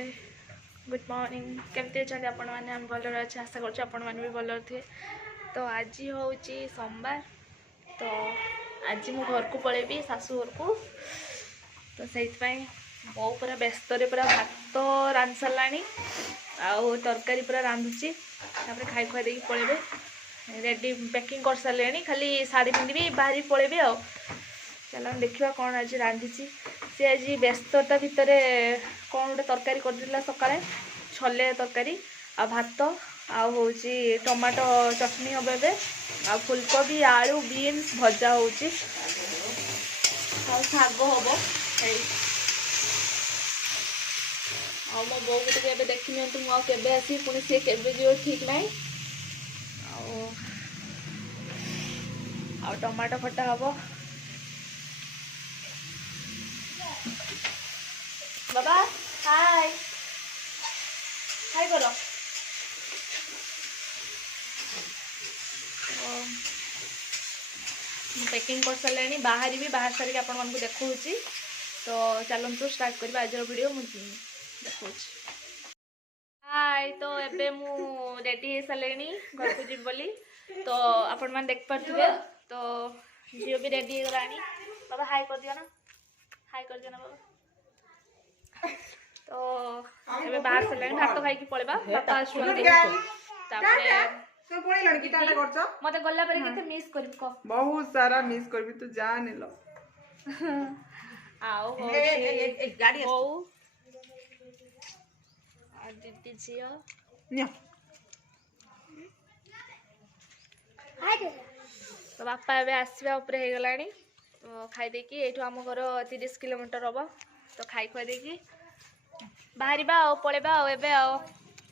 Hi good morning केमती अच्छा आपण मैंने आम भल अच्छे आशा कर भी भल थे। तो आज हूँ सोमवार तो आज मो घर को पलैबी शाशु घर को तो से बो पूरा व्यस्त पूरा भात रांधि सारा आउ तरकारी पूरा रांधुची खाई खुआ देकी पलैबे रेडी पैकिंग कर सारे खाली शाढ़ी पिंधि बाहरी पलैबी आ चलो देखा कौन आज रांधि सी आज व्यस्तता भितर कौन गोटे तरकारी कर सकाଳେ छले तरकारी आ भात आउ टमाटो चटनी हम ए आ फुलकोबी आलू बीन्स भजा हो शाग हम मो बो को देखी नि मुझे आसी पुणी सी के ठीक ना आ टमाटो खटा हम बाबा हाय हाय करो पैकिंग कर सारे बाहर भी बाहर सारिक आपण मानक देखा तो चलतु स्टार्ट करवा आज वीडियो मुझे देखा। हाय तो एबे मु रेडी हो सारे घर को जीव बोली तो आपण मैंने देख पारे तो झील भी रेडी हो गलानी बाबा हाय कर दियो ना हाय कर दियो ना बाबा तो एबे बाहर सारे भात खाई पलैबा बापा मत गला के मिस कर बहुत सारा मिस करबी तू जान लो आओ दीदी झील तो बापा एबे आसवा ऊपर हो गला तो खाई देकी एठू आम घर 30 किलोमीटर हम तो खाई खुआ देकी बाहर पलैबा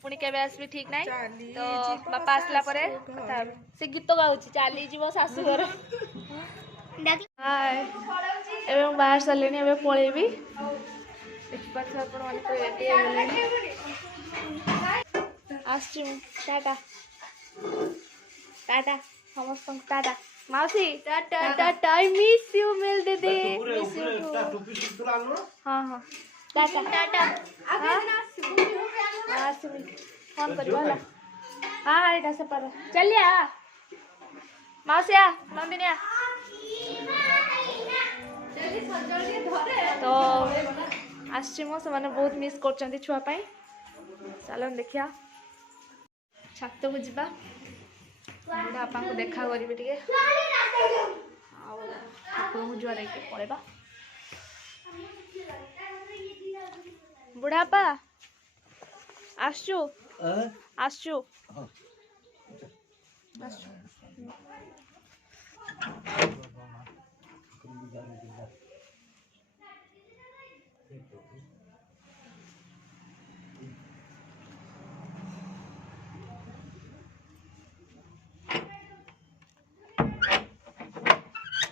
पुणी के आसबी ठीक ना तो बापा आसला परे कथा से गीत गाँव चली जीव शाशुघर हाय एवं बाहर सारे पलैबी टाटा टाटा समस्त टाटा मौसी tata tata I miss you मिल दीदी मिस यू हाँ हाँ टाटा टाटा फोन कर हाँ यहाँ से पर चलिए मौसिया नंदिनिया तो आसची मो से बहुत मिस कर छुआपाई चलो देखिया छात को जा बुढ़ा बापा को देखा करी टे ठाकुर को जुआर पलैबा बुढ़ापा आसचु आसचु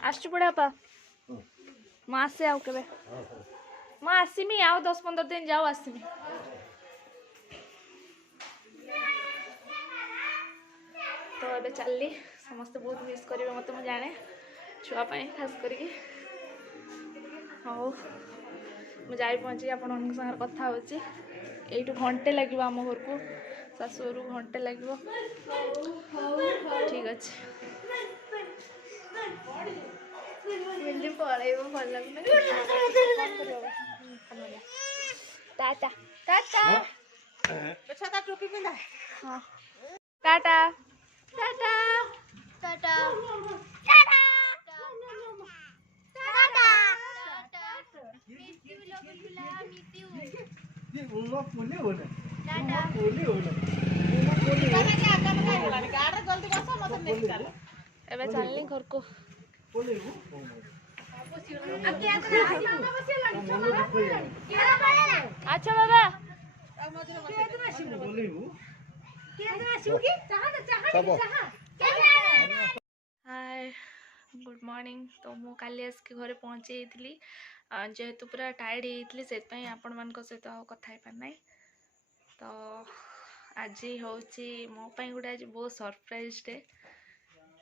आसचु बुढ़ापा मासे आउ के आसमी आउ 10-15 दिन जाओ आसमी तो ये चलली समस्ते बहुत मिस करेंगे मत मुझे जाने छुआपाई खास करके हाँ मुझे पहुँची आपण कथा होटू घंटे लगे आम घर को शाशुघर घंटे लगे ठीक अच्छे पलैब भल टाटा टाटा टोपी पिंधा हाँ टाटा टाटा टाटा टाटा एबे चलनी घर को अच्छा बाबा हाय गुड मॉर्निंग तो मु काली आसिक घरे पहुँची जेहेतु पूरा टायर्ड होती से आपण मान सहित कथा ही पारना तो आज हूँ मो गोटे आज बहुत सरप्राइज डे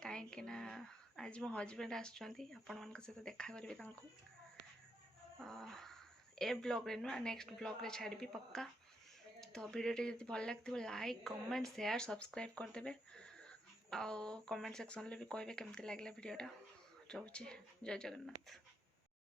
कहीं आज मो हजबैंड आसुँच आपण मान सहित देखा करेंगे ए ब्लॉग रे नुआ नेक्स्ट ब्लॉग रे छाड़बी पक्का। तो वीडियोटी जब भल लगे लाइक कमेंट शेयर सब्सक्राइब करदे आउ कमेंट सेक्शन में भी कहे केमती लगे वीडियोटा। रोचे जय जगन्नाथ।